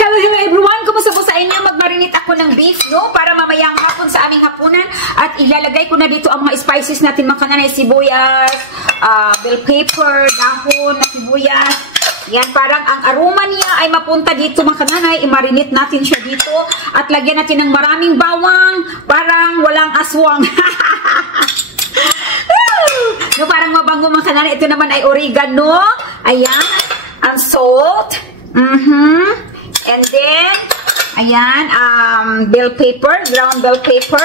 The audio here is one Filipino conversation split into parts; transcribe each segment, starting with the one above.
Hello, hello everyone! Kumusta po sa inyo? Magmarinate ako ng beef, no? Para mamayang hapon sa aming hapunan. At ilalagay ko na dito ang mga spices natin, mga kananay, sibuyas, bell pepper, dahon na sibuyas. Yan, parang ang aroma niya ay mapunta dito, mga kananay. I-marinate natin siya dito. At lagyan natin ng maraming bawang. Parang walang aswang. No, parang mabango, mga kananay. Ito naman ay oregano. Ayan. Ang salt. And then, ayan, bell pepper, ground bell pepper,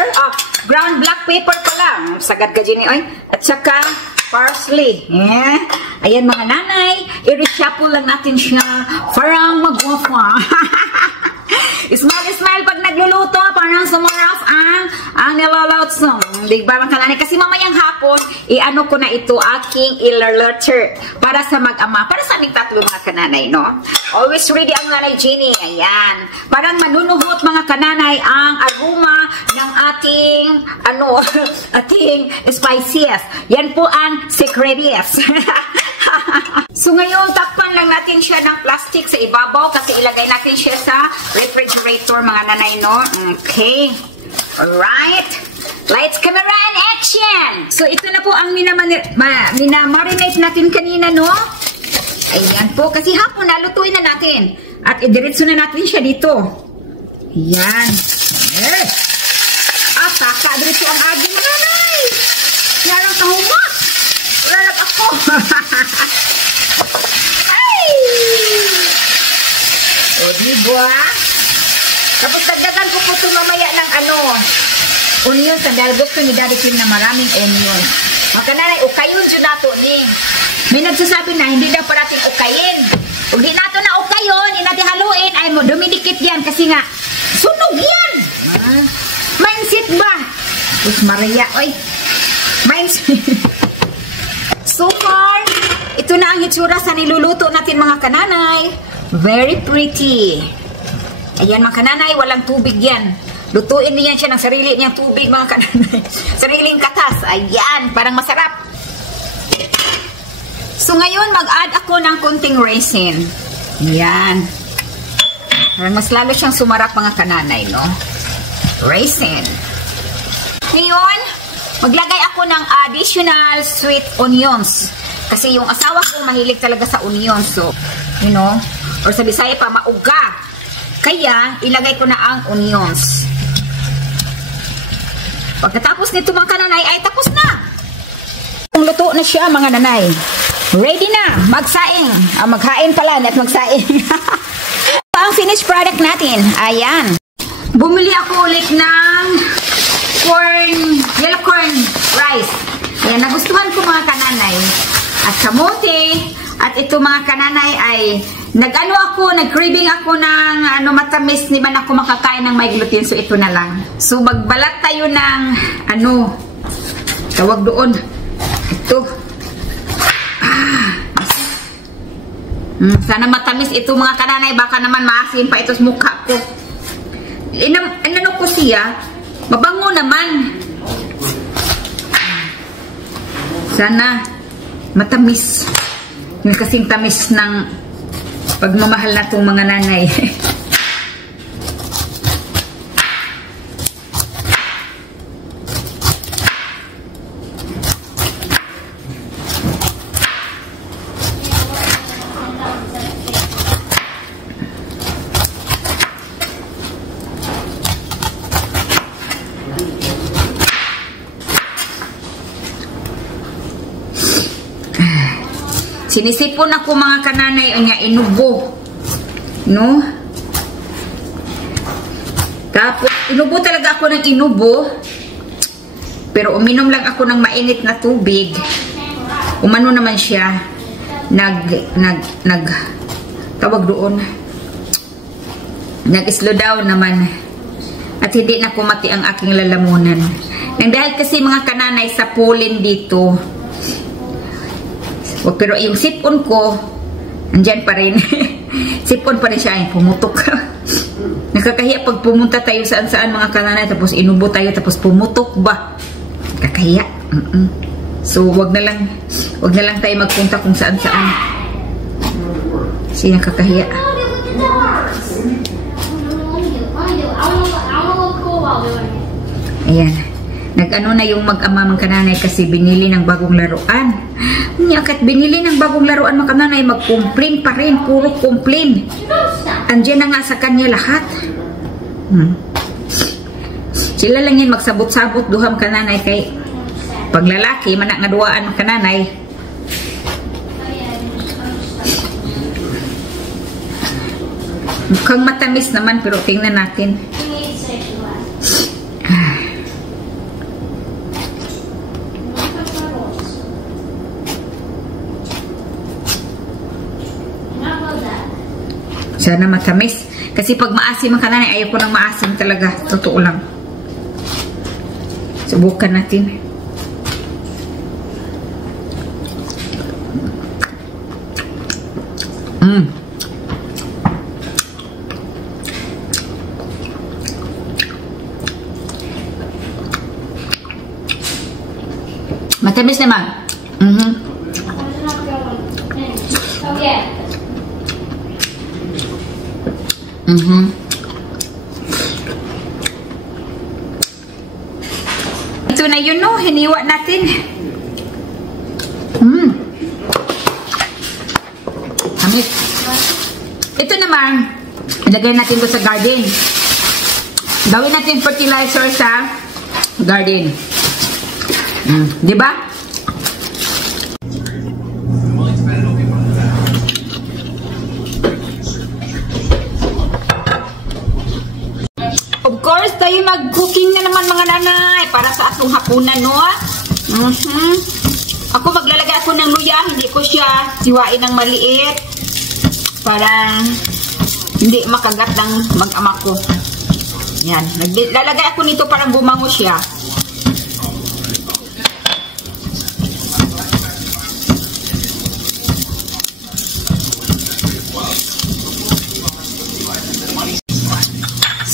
ground black pepper pala, sagad ka dyan oy. At saka, parsley. Yeah. Ayan mga nanay, i-reshuffle lang natin siya, parang magwafa. Smile pag nagluluto, parang sumarap ang nilalautsong. Diba mga kananay? Kasi mamayang hapon, i-ano ko na ito, aking ilalurter para sa mag-ama, para sa aming tatlo mga kananay, no? Always ready ang nanay Jenny. Ayan. Parang manunuhot mga kananay ang aroma ng ating, ating spices. Yan po ang secrets. So ngayon, takpan lang natin siya ng plastic sa ibabaw kasi ilagay natin siya sa refrigerator, mga nanay, no? Okay. Alright. Lights, camera, and action! So ito na po ang minamarinate natin kanina, no? Ayan po. Kasi hapon, nalutuin na natin. At idiretso na natin siya dito. Ayan. Yes. At diretso ang aging mga nanay. Yarang kahumak. Lalap ako. Ay! O, diba? Tapos dagdagan ko po ito mamaya ng onion. Dahil gusto ni Daddy Kim na maraming onion. Maka nanay, ukayon dyan nato ni. May nagsasabi na hindi daw parating ukayin. Kung di nato na ukayon, hindi natin haluin, ay mo, dumidikit yan kasi nga, sunog yan! Mindset ba? Us Maria, oy. Mindset. So far, ito na ang hitsura sa niluluto natin mga kananay. Very pretty. Ayan mga kananay, walang tubig yan. Lutuin niyan siya ng sarili niyang tubig mga kananay. Sariling katas. Ayan, parang masarap. So ngayon, mag-add ako ng konting raisin. Ayan. Parang mas lalo siyang sumarap mga kananay, no? Raisin. Ngayon, maglagay ako ng additional sweet onions. Kasi yung asawa ko mahilig talaga sa onions. So, you know, or sa Bisaya pa, mauga. Kaya, ilagay ko na ang onions. Pagkatapos nito mga kananay, ay tapos na. Kung luto na siya mga nanay, ready na, magsaing. Maghain pala, at magsaing. Ang finished product natin, ayan. Bumili ako ulit ng yellow corn rice. Ayan, nagustuhan ko mga kananay. At kamote, at ito mga kananay ay nag-craving ako ng matamis, di ba na ako makakain ng may gluten, so ito na lang. So magbalat tayo ng tawag doon. Ito. Sana matamis ito mga kananay, baka naman maasim pa ito sa mukha ko. Inano ko siya, mabango naman. Sana matamis. Kasing tamis ng pagmamahal na itong mga nanay. Sinisipon ako mga kananay o niya inubo. No? Tapos, inubo talaga ako ng inubo. Pero uminom lang ako ng mainit na tubig. Umano naman siya. Tawag doon. Nag-slow down naman. At hindi na kumati ang aking lalamunan. Nang dahil kasi mga kananay sa pollen dito, pero yung sipon ko, andyan pa rin. Sipon pa rin siya, ay pumutok. Nakakahiya pag pumunta tayo saan-saan mga kananay, tapos inubo tayo, tapos pumutok ba? Nakakahiya. So, wag na lang tayo magpunta kung saan-saan. Kasi nakakahiya. Ayan. Nag-ano na yung mag-ama mga kananay kasi binili ng bagong laruan. Kat binili ng bagong laruan mga kananay, mag-complain pa rin. Puro complain. Andiyan na nga sa kanya lahat. Sila lang yan magsabot-sabot duham kananay kay paglalaki, manak nga duwaan kananay. Mukhang matamis naman pero tingnan natin. Sana matamis. Kasi pag maasim ang kananay, ayaw ko ng maasim talaga. Totoo lang. Subukan natin. Matamis naman. Ito na yun, no? Hiniwa natin. Amit. Ito naman, ilagay natin ito sa garden. Gawin natin fertilizer sa garden. Diba? Of course, tayo mag-cooking na naman mga nanay para sa atong hapunan, no? Ako maglalagay ako ng luya, hindi ko siya siwain ng maliit para hindi makagat ng mag-ama ko. Yan, lalagay ako nito para bumango siya.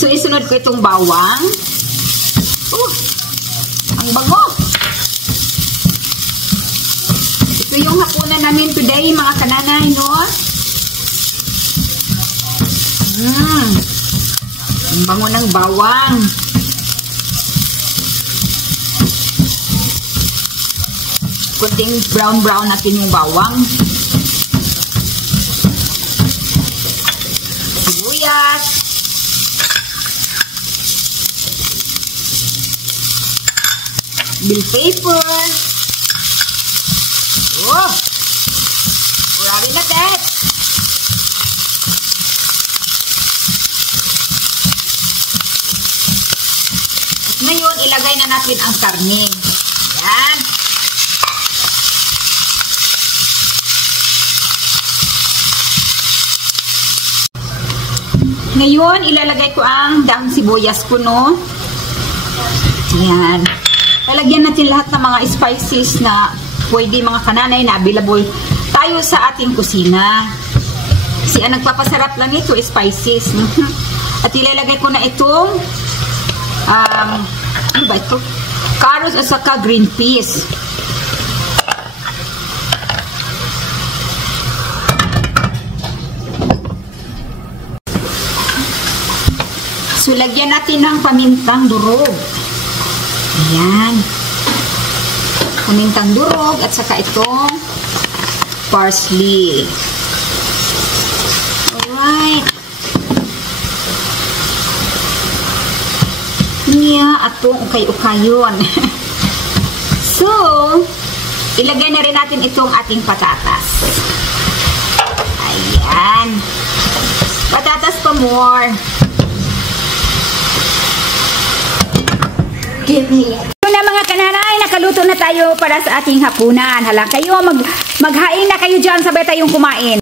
So, isunod ko itong bawang. Ang bango. Ito yung hapunan namin today, mga kananay, no? Ang bango ng bawang. Kunting brown-brown natin yung bawang. Sibuyas. Bell pepper. Marami na that. At ngayon, ilagay na natin ang karne. Yan. Ngayon, ilalagay ko ang daang sibuyas ko, no? Yan. Lalagyan natin lahat ng mga spices na pwede mga kananay na available tayo sa ating kusina. Kasi ang nagpapasarap lang ito, spices. At ilalagay ko na itong ano ba ito? Carrots at saka green peas. So, lagyan natin ng pamintang durog. Ayan. Pamintang durog at saka itong parsley. Alright. Niya atong ukay-ukayon. So, ilagay na rin natin itong ating patatas. Ayan. Patatas pa more. Ito na mga kananay, nakaluto na tayo para sa ating hapunan. Hala, kayo maghain na kayo dyan, sabay tayong kumain.